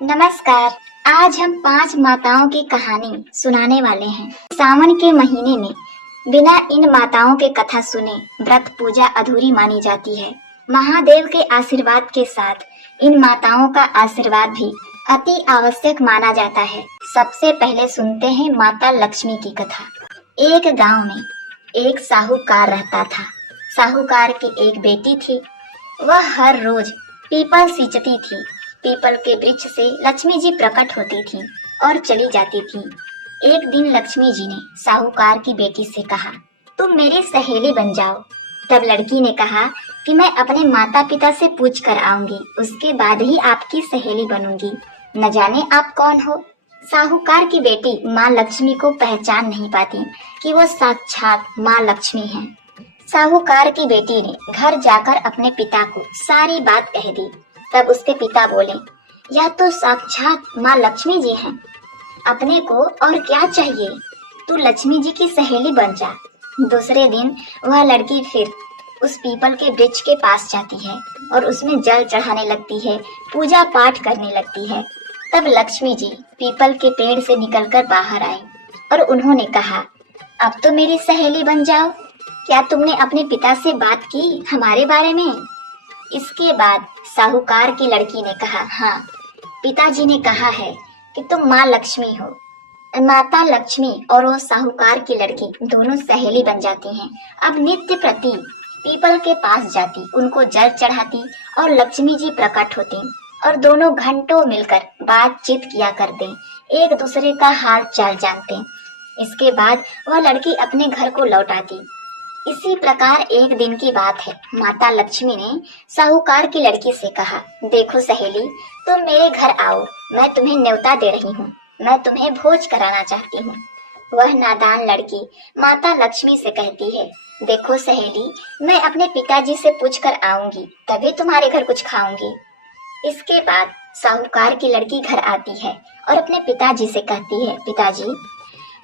नमस्कार। आज हम 5 माताओं की कहानी सुनाने वाले हैं। सावन के महीने में बिना इन माताओं के कथा सुने व्रत पूजा अधूरी मानी जाती है। महादेव के आशीर्वाद के साथ इन माताओं का आशीर्वाद भी अति आवश्यक माना जाता है। सबसे पहले सुनते हैं माता लक्ष्मी की कथा। एक गांव में एक साहूकार रहता था। साहूकार की एक बेटी थी। वह हर रोज पीपल सींचती थी। पीपल के वृक्ष से लक्ष्मी जी प्रकट होती थी और चली जाती थी। एक दिन लक्ष्मी जी ने साहूकार की बेटी से कहा, तुम मेरी सहेली बन जाओ। तब लड़की ने कहा कि मैं अपने माता पिता से पूछ कर आऊंगी, उसके बाद ही आपकी सहेली बनूंगी। न जाने आप कौन हो। साहूकार की बेटी माँ लक्ष्मी को पहचान नहीं पाती कि वो साक्षात माँ लक्ष्मी है। साहूकार की बेटी ने घर जाकर अपने पिता को सारी बात कह दी। तब उसके पिता बोले, यह तो साक्षात माँ लक्ष्मी जी हैं। अपने को और क्या चाहिए, तू लक्ष्मी जी की सहेली बन जा। दूसरे दिन वह लड़की फिर उस पीपल के वृक्ष के पास जाती है और उसमें जल चढ़ाने लगती है, पूजा पाठ करने लगती है। तब लक्ष्मी जी पीपल के पेड़ से निकलकर बाहर आई और उन्होंने कहा, अब तो मेरी सहेली बन जाओ। क्या तुमने अपने पिता से बात की हमारे बारे में? इसके बाद साहूकार की लड़की ने कहा, हाँ, पिताजी ने कहा है कि तुम माँ लक्ष्मी हो। माता लक्ष्मी और वो साहूकार की लड़की दोनों सहेली बन जाती हैं। अब नित्य प्रति पीपल के पास जाती, उनको जल चढ़ाती और लक्ष्मी जी प्रकट होती और दोनों घंटों मिलकर बातचीत किया करते, एक दूसरे का हाल चाल जानते। इसके बाद वह लड़की अपने घर को लौट आती। इसी प्रकार एक दिन की बात है। माता लक्ष्मी ने साहूकार की लड़की से कहा, देखो सहेली, तुम मेरे घर आओ, मैं तुम्हें न्योता दे रही हूँ, मैं तुम्हें भोज कराना चाहती हूँ। वह नादान लड़की माता लक्ष्मी से कहती है, देखो सहेली, मैं अपने पिताजी से पूछ कर आऊंगी, तभी तुम्हारे घर कुछ खाऊंगी। इसके बाद साहूकार की लड़की घर आती है और अपने पिताजी से कहती है, पिताजी,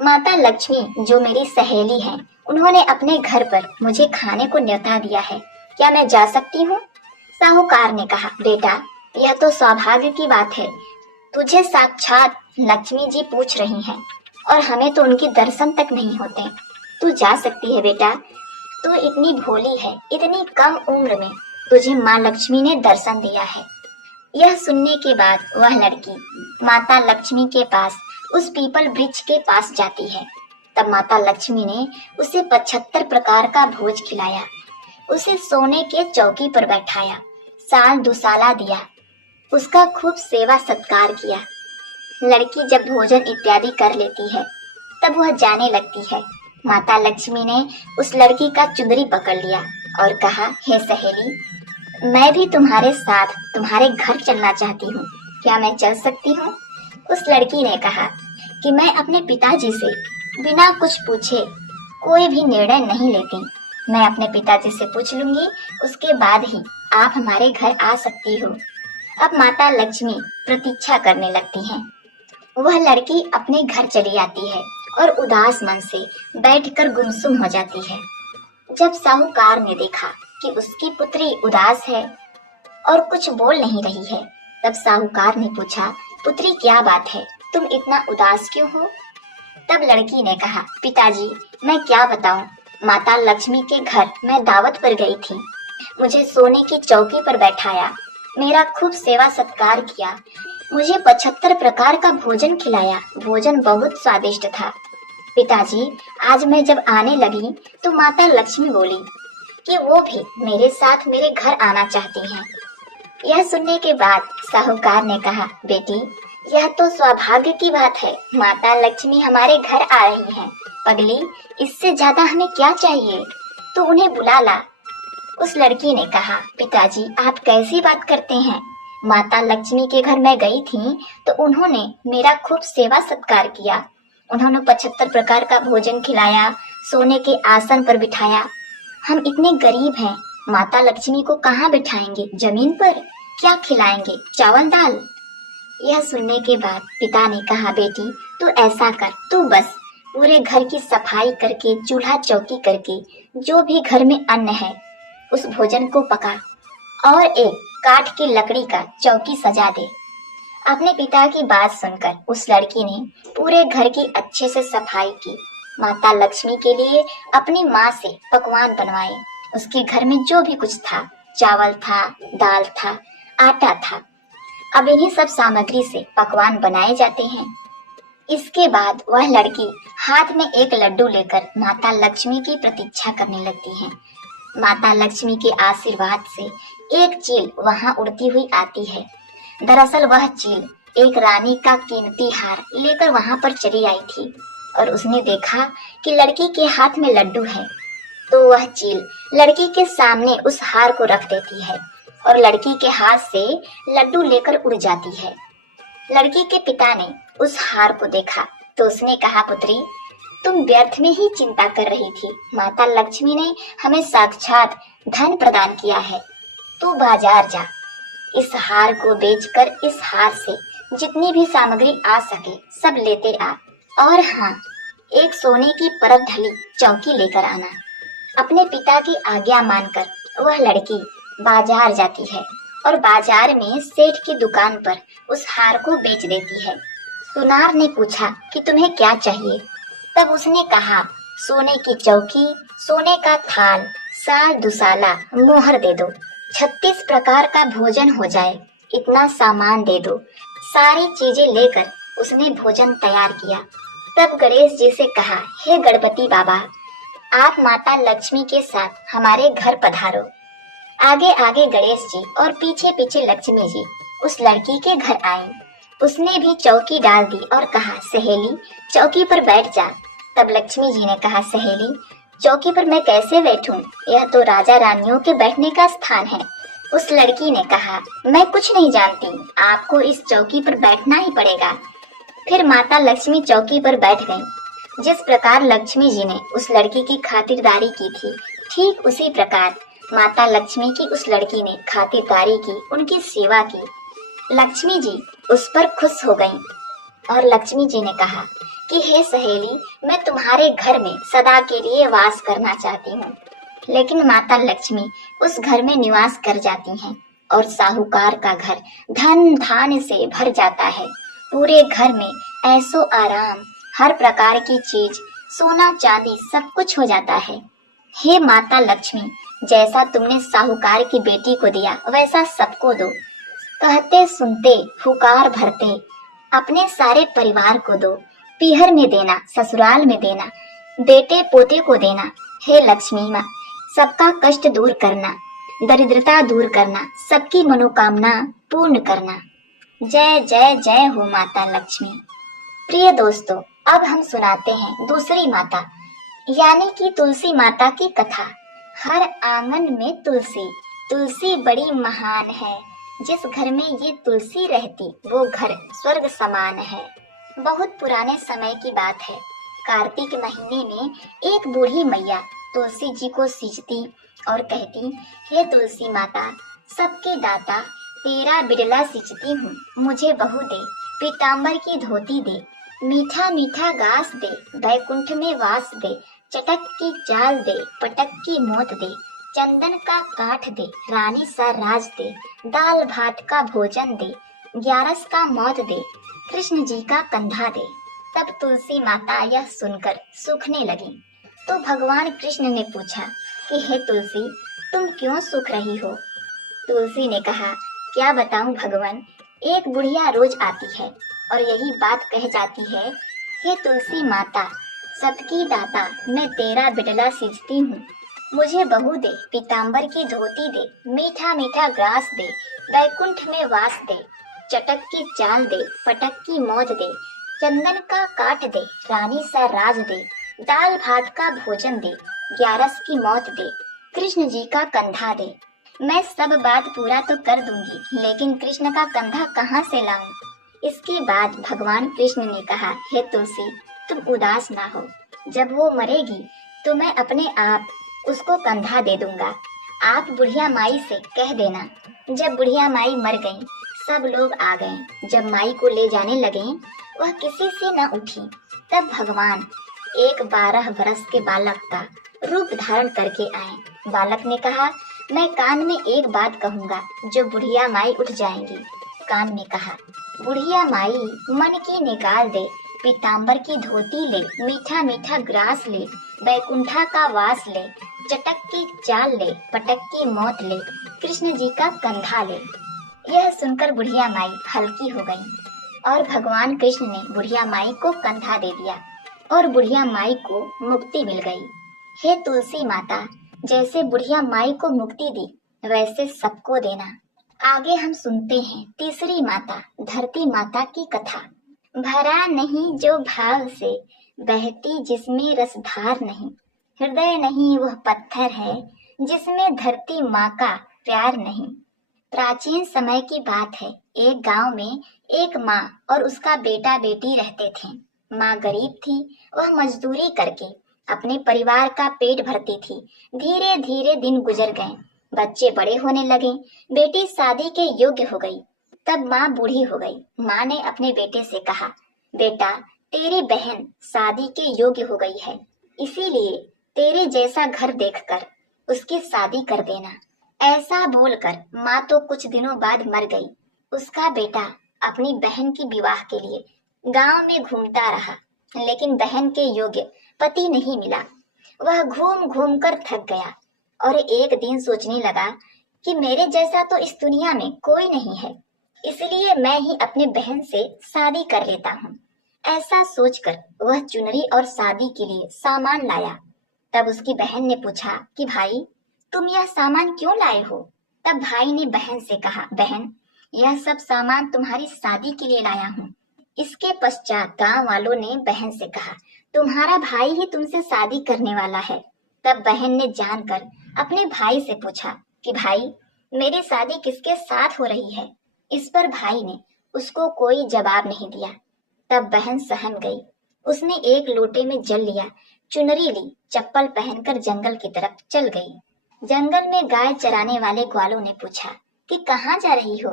माता लक्ष्मी जो मेरी सहेली है, उन्होंने अपने घर पर मुझे खाने को न्योता दिया है, क्या मैं जा सकती हूँ? साहूकार ने कहा, बेटा, यह तो सौभाग्य की बात है। तुझे साक्षात लक्ष्मी जी पूछ रही हैं और हमें तो उनके दर्शन तक नहीं होते। तू जा सकती है बेटा, तू इतनी भोली है, इतनी कम उम्र में तुझे माँ लक्ष्मी ने दर्शन दिया है। यह सुनने के बाद वह लड़की माता लक्ष्मी के पास उस पीपल वृक्ष के पास जाती है। तब माता लक्ष्मी ने उसे 75 प्रकार का भोज खिलाया, उसे सोने के चौकी पर बैठाया, साल दुसाला दिया, उसका खूब सेवा सत्कार किया। लड़की जब भोजन इत्यादि कर लेती है तब वह जाने लगती है। माता लक्ष्मी ने उस लड़की का चुंदरी पकड़ लिया और कहा, हे सहेली, मैं भी तुम्हारे साथ तुम्हारे घर चलना चाहती हूँ, क्या मैं चल सकती हूँ? उस लड़की ने कहा कि मैं अपने पिताजी से बिना कुछ पूछे कोई भी निर्णय नहीं लेती। मैं अपने पिताजी से पूछ लूंगी, उसके बाद ही आप हमारे घर आ सकती हो। अब माता लक्ष्मी प्रतीक्षा करने लगती हैं। वह लड़की अपने घर चली आती है और उदास मन से बैठकर गुमसुम हो जाती है। जब साहूकार ने देखा कि उसकी पुत्री उदास है और कुछ बोल नहीं रही है, तब साहूकार ने पूछा, पुत्री क्या बात है, तुम इतना उदास क्यों हो? तब लड़की ने कहा, पिताजी, मैं क्या बताऊं, माता लक्ष्मी के घर मैं दावत पर गई थी, मुझे सोने की चौकी पर बैठाया, मेरा खूब सेवा सत्कार किया, मुझे 75 प्रकार का भोजन खिलाया, भोजन बहुत स्वादिष्ट था। पिताजी, आज मैं जब आने लगी तो माता लक्ष्मी बोली कि वो भी मेरे साथ मेरे घर आना चाहती हैं। यह सुनने के बाद साहूकार ने कहा, बेटी, यह तो सौभाग्य की बात है, माता लक्ष्मी हमारे घर आ रही हैं। पगली, इससे ज्यादा हमें क्या चाहिए, तू उन्हें बुला ला। उस लड़की ने कहा, पिताजी, आप कैसी बात करते हैं? माता लक्ष्मी के घर मैं गई थी तो उन्होंने मेरा खूब सेवा सत्कार किया, उन्होंने 75 प्रकार का भोजन खिलाया, सोने के आसन पर बिठाया। हम इतने गरीब हैं, माता लक्ष्मी को कहाँ बिठाएंगे, जमीन पर? क्या खिलाएंगे, चावल दाल? यह सुनने के बाद पिता ने कहा, बेटी, तू ऐसा कर, तू बस पूरे घर की सफाई करके, चूल्हा चौकी करके, जो भी घर में अन्न है उस भोजन को पका और एक काठ की लकड़ी का चौकी सजा दे। अपने पिता की बात सुनकर उस लड़की ने पूरे घर की अच्छे से सफाई की। माता लक्ष्मी के लिए अपनी माँ से पकवान बनवाए। उसके घर में जो भी कुछ था, चावल था, दाल था, आटा था, अब इन्हीं सब सामग्री से पकवान बनाए जाते हैं। इसके बाद वह लड़की हाथ में एक लड्डू लेकर माता लक्ष्मी की प्रतीक्षा करने लगती है। माता लक्ष्मी के आशीर्वाद से एक चील वहां उड़ती हुई आती है। दरअसल वह चील एक रानी का कीमती हार लेकर वहां पर चली आई थी और उसने देखा कि लड़की के हाथ में लड्डू है, तो वह चील लड़की के सामने उस हार को रख देती है और लड़की के हाथ से लड्डू लेकर उड़ जाती है। लड़की के पिता ने उस हार को देखा तो उसने कहा, पुत्री, तुम व्यर्थ में ही चिंता कर रही थी। माता लक्ष्मी ने हमें साक्षात धन प्रदान किया है। तू बाजार जा, इस हार को बेचकर इस हार से जितनी भी सामग्री आ सके सब लेते आ। और हाँ, एक सोने की परत ढली चौकी लेकर आना। अपने पिता की आज्ञा मानकर वह लड़की बाजार जाती है और बाजार में सेठ की दुकान पर उस हार को बेच देती है। सुनार ने पूछा कि तुम्हें क्या चाहिए? तब उसने कहा, सोने की चौकी, सोने का थाल, साल दुसाला मोहर दे दो, 36 प्रकार का भोजन हो जाए, इतना सामान दे दो। सारी चीजें लेकर उसने भोजन तैयार किया। तब गणेश जी से कहा, हे गणपति बाबा, आप माता लक्ष्मी के साथ हमारे घर पधारो। आगे आगे गणेश जी और पीछे पीछे लक्ष्मी जी उस लड़की के घर आई। उसने भी चौकी डाल दी और कहा, सहेली चौकी पर बैठ जा। तब लक्ष्मी जी ने कहा, सहेली चौकी पर मैं कैसे बैठूं? यह तो राजा रानियों के बैठने का स्थान है। उस लड़की ने कहा, मैं कुछ नहीं जानती, आपको इस चौकी पर बैठना ही पड़ेगा। फिर माता लक्ष्मी चौकी पर बैठ गईं। जिस प्रकार लक्ष्मी जी ने उस लड़की की खातिरदारी की थी, ठीक उसी प्रकार माता लक्ष्मी की उस लड़की ने खातिरदारी की, उनकी सेवा की। लक्ष्मी जी उस पर खुश हो गईं और लक्ष्मी जी ने कहा कि हे सहेली, मैं तुम्हारे घर में सदा के लिए वास करना चाहती हूँ। लेकिन माता लक्ष्मी उस घर में निवास कर जाती हैं और साहूकार का घर धन धान्य से भर जाता है। पूरे घर में ऐसो आराम, हर प्रकार की चीज, सोना चांदी सब कुछ हो जाता है। हे माता लक्ष्मी, जैसा तुमने साहूकार की बेटी को दिया वैसा सबको दो। कहते सुनते हुकार भरते अपने सारे परिवार को दो। पीहर में देना, ससुराल में देना, बेटे पोते को देना। हे लक्ष्मी माँ, सबका कष्ट दूर करना, दरिद्रता दूर करना, सबकी मनोकामना पूर्ण करना। जय जय जय हो माता लक्ष्मी। प्रिय दोस्तों, अब हम सुनाते हैं दूसरी माता यानी कि तुलसी माता की कथा। हर आंगन में तुलसी, तुलसी बड़ी महान है। जिस घर में ये तुलसी रहती वो घर स्वर्ग समान है। बहुत पुराने समय की बात है। कार्तिक महीने में एक बूढ़ी मैया तुलसी जी को सींचती और कहती, हे तुलसी माता, सबके दाता, तेरा बिडला सींचती हूँ, मुझे बहू दे, पीताम्बर की धोती दे, मीठा मीठा घास दे, बैकुंठ में वास दे, चटक की चाल दे, पटक की मोत दे, चंदन का काठ दे, रानी सा राज दे, दाल भात का भोजन दे, 11 का मौत दे, कृष्ण जी का कंधा दे। तब तुलसी माता यह सुनकर सूखने लगी। तो भगवान कृष्ण ने पूछा कि हे तुलसी, तुम क्यों सूख रही हो? तुलसी ने कहा, क्या बताऊं भगवान, एक बुढ़िया रोज आती है और यही बात कह जाती है, हे तुलसी माता, सबकी दाता, मैं तेरा बिडला सींचती हूँ, मुझे बहू दे, पीताम्बर की धोती दे, मीठा मीठा ग्रास दे, बैकुंठ में वास दे, चटक की चाल दे, पटक की मौज दे, चंदन का काठ दे, रानी सा राज दे, दाल भात का भोजन दे, 11 की मौत दे, कृष्ण जी का कंधा दे। मैं सब बात पूरा तो कर दूंगी, लेकिन कृष्ण का कंधा कहाँ से लाऊं? इसके बाद भगवान कृष्ण ने कहा, हे तुलसी, तुम उदास ना हो, जब वो मरेगी तो मैं अपने आप उसको कंधा दे दूंगा। आप बुढ़िया माई से कह देना। जब बुढ़िया माई मर गई, सब लोग आ गए। जब माई को ले जाने लगे, वह किसी से न उठी। तब भगवान एक 12 वर्ष के बालक का रूप धारण करके आए। बालक ने कहा, मैं कान में एक बात कहूंगा, जो बुढ़िया माई उठ जाएंगी। कान में कहा, बुढ़िया माई मन की निकाल दे, पीताम्बर की धोती ले, मीठा मीठा ग्रास ले, बैकुंठा का वास ले, चटक की चाल ले, पटक की मौत ले, कृष्ण जी का कंधा ले। यह सुनकर बुढ़िया माई हल्की हो गई और भगवान कृष्ण ने बुढ़िया माई को कंधा दे दिया और बुढ़िया माई को मुक्ति मिल गई। हे तुलसी माता, जैसे बुढ़िया माई को मुक्ति दी वैसे सबको देना। आगे हम सुनते हैं तीसरी माता, धरती माता की कथा। भरा नहीं जो भाव से, बहती जिसमें रसधार नहीं, हृदय नहीं वह पत्थर है, जिसमें धरती माँ का प्यार नहीं। प्राचीन समय की बात है, एक गांव में एक माँ और उसका बेटा बेटी रहते थे। माँ गरीब थी, वह मजदूरी करके अपने परिवार का पेट भरती थी। धीरे धीरे दिन गुजर गए, बच्चे बड़े होने लगे, बेटी शादी के योग्य हो गई। तब माँ बूढ़ी हो गई। माँ ने अपने बेटे से कहा, बेटा तेरी बहन शादी के योग्य हो गई है, इसीलिए तेरे जैसा घर देखकर उसकी शादी कर देना। ऐसा बोलकर माँ तो कुछ दिनों बाद मर गई। उसका बेटा अपनी बहन की विवाह के लिए गांव में घूमता रहा, लेकिन बहन के योग्य पति नहीं मिला। वह घूम घूम कर थक गया और एक दिन सोचने लगा कि मेरे जैसा तो इस दुनिया में कोई नहीं है, इसलिए मैं ही अपने बहन से शादी कर लेता हूँ। ऐसा सोचकर वह चुनरी और शादी के लिए सामान लाया। तब उसकी बहन ने पूछा कि भाई तुम यह सामान क्यों लाए हो? तब भाई ने बहन से कहा, बहन यह सब सामान तुम्हारी शादी के लिए लाया हूँ। इसके पश्चात गांव वालों ने बहन से कहा, तुम्हारा भाई ही तुमसे शादी करने वाला है। तब बहन ने जानकर अपने भाई से पूछा कि भाई मेरी शादी किसके साथ हो रही है? इस पर भाई ने उसको कोई जवाब नहीं दिया। तब बहन सहम गई। उसने एक लोटे में जल लिया, चुनरी ली, चप्पल पहनकर जंगल की तरफ चल गई। जंगल में गाय चराने वाले ग्वालों ने पूछा कि कहाँ जा रही हो?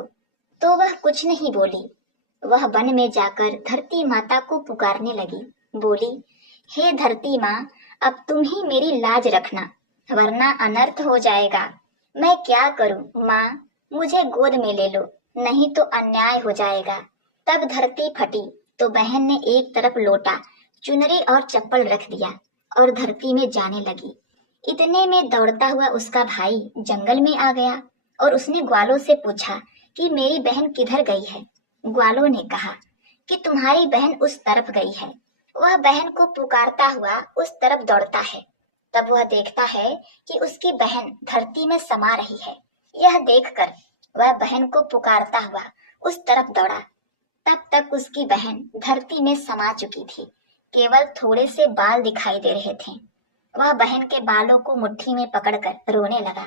तो वह कुछ नहीं बोली। वह वन में जाकर धरती माता को पुकारने लगी। बोली, हे धरती माँ, अब तुम ही मेरी लाज रखना, वरना अनर्थ हो जाएगा। मैं क्या करूँ माँ, मुझे गोद में ले लो, नहीं तो अन्याय हो जाएगा। तब धरती फटी तो बहन ने एक तरफ लोटा, चुनरी और चप्पल रख दिया और धरती में जाने लगी। इतने में दौड़ता हुआ उसका भाई जंगल में आ गया और उसने ग्वालों से पूछा कि मेरी बहन किधर गई है? ग्वालों ने कहा कि तुम्हारी बहन उस तरफ गई है। वह बहन को पुकारता हुआ उस तरफ दौड़ता है। तब वह देखता है कि उसकी बहन धरती में समा रही है। यह देखकर वह बहन को पुकारता हुआ उस तरफ दौड़ा। तब तक उसकी बहन धरती में समा चुकी थी, केवल थोड़े से बाल दिखाई दे रहे थे। वह बहन के बालों को मुट्ठी में पकड़कर रोने लगा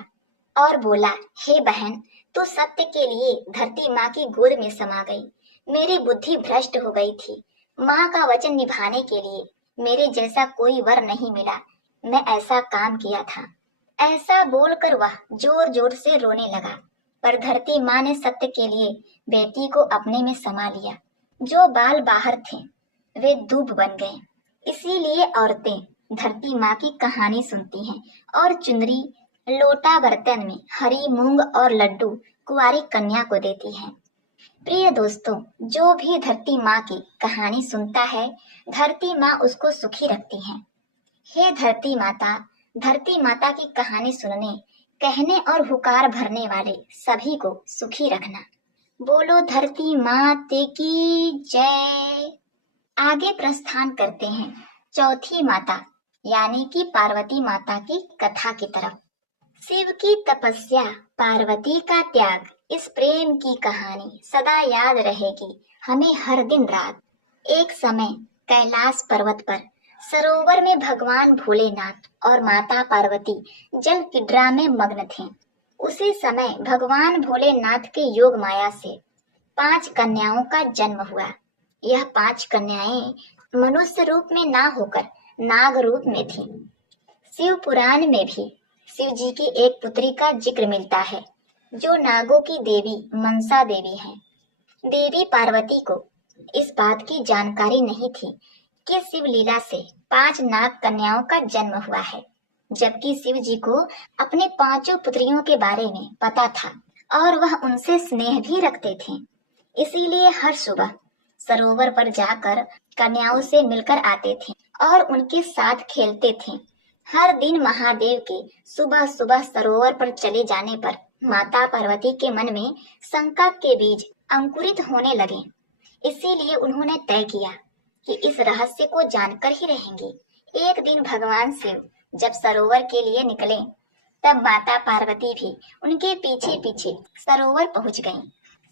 और बोला, हे बहन, तू सत्य के लिए धरती माँ की गोद में समा गई। मेरी बुद्धि भ्रष्ट हो गई थी। माँ का वचन निभाने के लिए मेरे जैसा कोई वर नहीं मिला। मैं ऐसा काम किया था। ऐसा बोलकर वह जोर जोर से रोने लगा, पर धरती माँ ने सत्य के लिए बेटी को अपने में समा लिया। जो बाल बाहर थे वे दूब बन गए। इसीलिए औरतें धरती माँ की कहानी सुनती हैं और चुनरी, लोटा बर्तन में हरी मूंग और लड्डू कुंवारी कन्या को देती हैं। प्रिय दोस्तों, जो भी धरती माँ की कहानी सुनता है, धरती माँ उसको सुखी रखती हैं। हे धरती माता की कहानी सुनने, कहने और हुकार भरने वाले सभी को सुखी रखना। बोलो धरती माते की जय। आगे प्रस्थान करते हैं चौथी माता यानी कि पार्वती माता की कथा की तरफ। शिव की तपस्या, पार्वती का त्याग, इस प्रेम की कहानी सदा याद रहेगी हमें हर दिन रात। एक समय कैलाश पर्वत पर सरोवर में भगवान भोलेनाथ और माता पार्वती जल क्रीड़ा में मग्न थे। उसी समय भगवान भोलेनाथ के योग माया से 5 कन्याओं का जन्म हुआ। यह 5 कन्याएं मनुष्य रूप में ना होकर नाग रूप में थीं। शिव पुराण में भी शिव जी की एक पुत्री का जिक्र मिलता है, जो नागों की देवी मनसा देवी है। देवी पार्वती को इस बात की जानकारी नहीं थी कि शिव लीला से 5 नाग कन्याओं का जन्म हुआ है, जबकि शिव जी को अपने 5 पुत्रियों के बारे में पता था और वह उनसे स्नेह भी रखते थे। इसीलिए हर सुबह सरोवर पर जाकर कन्याओं से मिलकर आते थे और उनके साथ खेलते थे। हर दिन महादेव के सुबह सुबह सरोवर पर चले जाने पर माता पार्वती के मन में शंका के बीज अंकुरित होने लगे। इसीलिए उन्होंने तय किया कि इस रहस्य को जानकर ही रहेंगे। एक दिन भगवान शिव जब सरोवर के लिए निकले, तब माता पार्वती भी उनके पीछे पीछे सरोवर पहुंच गईं।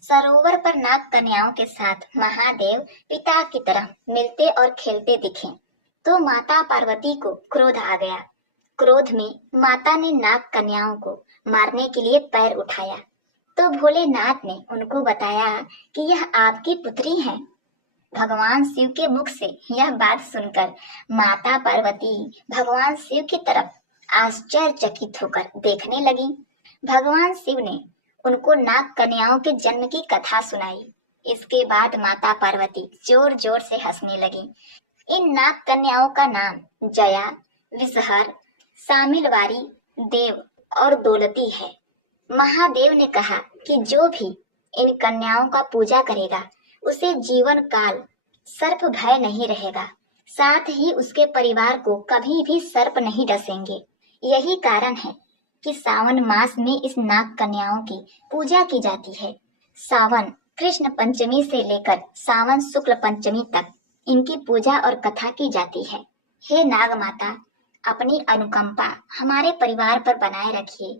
सरोवर पर नाग कन्याओं के साथ महादेव पिता की तरह मिलते और खेलते दिखे तो माता पार्वती को क्रोध आ गया। क्रोध में माता ने नाग कन्याओं को मारने के लिए पैर उठाया तो भोलेनाथ ने उनको बताया कि यह आपकी पुत्री है। भगवान शिव के मुख से यह बात सुनकर माता पार्वती भगवान शिव की तरफ आश्चर्यचकित होकर देखने लगी। भगवान शिव ने उनको नाग कन्याओं के जन्म की कथा सुनाई। इसके बाद माता पार्वती जोर जोर से हंसने लगी। इन नाग कन्याओं का नाम जया, विषहर, शामिलवारी, देव और दौलती है। महादेव ने कहा कि जो भी इन कन्याओं का पूजा करेगा उसे जीवन काल सर्प भय नहीं रहेगा, साथ ही उसके परिवार को कभी भी सर्प नहीं डसेंगे। यही कारण है कि सावन मास में इस नाग कन्याओं की पूजा की जाती है। सावन कृष्ण पंचमी से लेकर सावन शुक्ल पंचमी तक इनकी पूजा और कथा की जाती है। हे नाग माता, अपनी अनुकंपा हमारे परिवार पर बनाए रखिए।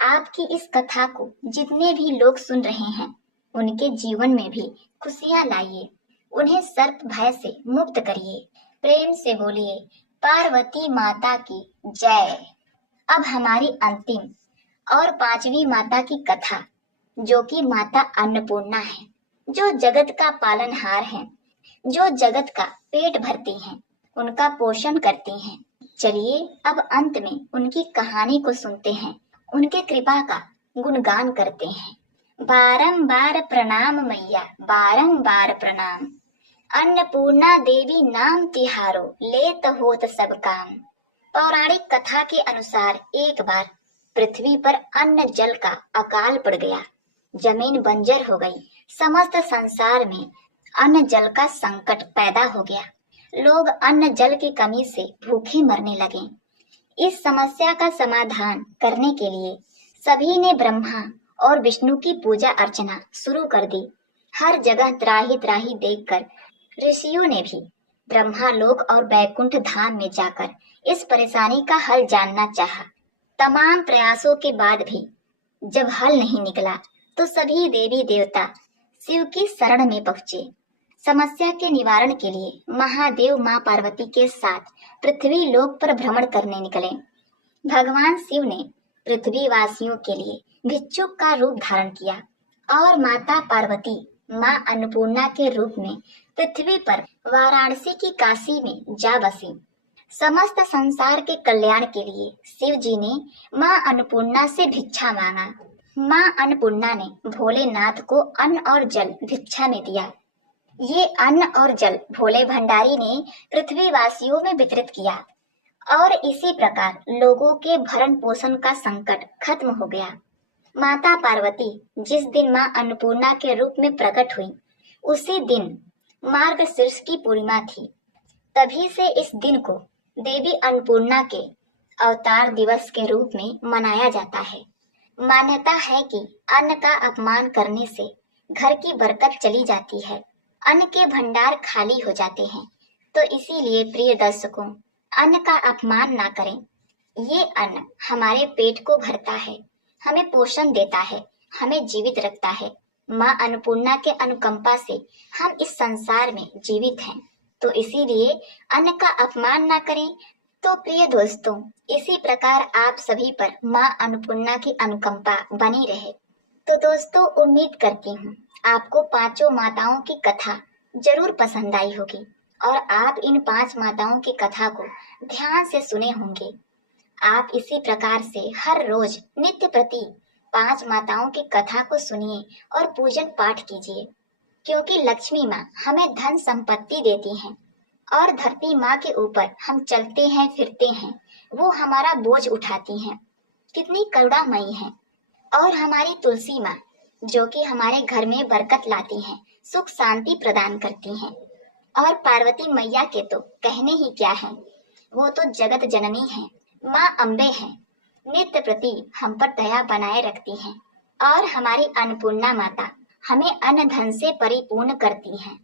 आपकी इस कथा को जितने भी लोग सुन रहे हैं उनके जीवन में भी खुशियां लाइए, उन्हें सर्प भय से मुक्त करिए। प्रेम से बोलिए पार्वती माता की जय। अब हमारी अंतिम और पांचवी माता की कथा, जो कि माता अन्नपूर्णा है, जो जगत का पालनहार है, जो जगत का पेट भरती हैं, उनका पोषण करती हैं। चलिए अब अंत में उनकी कहानी को सुनते हैं, उनके कृपा का गुणगान करते हैं। बारंबार प्रणाम मैया, बारंबार प्रणाम। अन्नपूर्णा देवी नाम तिहारो, लेत होत सब काम। पौराणिक कथा के अनुसार एक बार पृथ्वी पर अन्न जल का अकाल पड़ गया। जमीन बंजर हो गई। समस्त संसार में अन्न जल का संकट पैदा हो गया। लोग अन्न जल की कमी से भूखे मरने लगे। इस समस्या का समाधान करने के लिए सभी ने ब्रह्मा और विष्णु की पूजा अर्चना शुरू कर दी। हर जगह त्राही त्राही देखकर ऋषियों ने भी ब्रह्मालोक और बैकुंठ धाम में जाकर इस परेशानी का हल जानना चाहा। तमाम प्रयासों के बाद भी जब हल नहीं निकला तो सभी देवी देवता शिव की शरण में पहुंचे। समस्या के निवारण के लिए महादेव मां पार्वती के साथ पृथ्वी लोक पर भ्रमण करने निकले। भगवान शिव ने पृथ्वी वासियों के लिए भिक्षुक का रूप धारण किया और माता पार्वती मां अन्नपूर्णा के रूप में पृथ्वी पर वाराणसी की काशी में जा बसी। समस्त संसार के कल्याण के लिए शिव जी ने मां अन्नपूर्णा से भिक्षा मांगा। मां अन्नपूर्णा ने भोलेनाथ को अन्न और जल भिक्षा में दिया। ये अन्न और जल भोले भंडारी ने पृथ्वी वासियों में वितरित किया और इसी प्रकार लोगों के भरण पोषण का संकट खत्म हो गया। माता पार्वती जिस दिन मां अन्नपूर्णा के रूप में प्रकट हुई उसी दिन मार्गशीर्ष की पूर्णिमा थी। तभी से इस दिन को देवी अन्नपूर्णा के अवतार दिवस के रूप में मनाया जाता है। मान्यता है कि अन्न का अपमान करने से घर की बरकत चली जाती है, अन्न के भंडार खाली हो जाते हैं। तो इसीलिए प्रिय दर्शकों, अन्न का अपमान ना करें। ये अन्न हमारे पेट को भरता है, हमें पोषण देता है, हमें जीवित रखता है। मां अन्नपूर्णा के अनुकंपा से हम इस संसार में जीवित हैं, तो इसीलिए अन्न का अपमान ना करें। तो प्रिय दोस्तों, इसी प्रकार आप सभी पर मां अन्नपूर्णा की अनुकंपा बनी रहे। तो दोस्तों, उम्मीद करती हूँ आपको पांचों माताओं की कथा जरूर पसंद आई होगी और आप इन 5 माताओं की कथा को ध्यान से सुने होंगे। आप इसी प्रकार से हर रोज नित्य प्रति 5 माताओं की कथा को सुनिए और पूजन पाठ कीजिए, क्योंकि लक्ष्मी माँ हमें धन संपत्ति देती हैं और धरती माँ के ऊपर हम चलते हैं फिरते हैं, वो हमारा बोझ उठाती हैं। कितनी करुणामयी है। और हमारी तुलसी माँ जो कि हमारे घर में बरकत लाती हैं, सुख शांति प्रदान करती हैं। और पार्वती मैया के तो कहने ही क्या है, वो तो जगत जननी है, माँ अम्बे हैं। नित्य प्रति हम पर दया बनाए रखती हैं और हमारी अन्नपूर्णा माता हमें अन्न धन से परिपूर्ण करती हैं।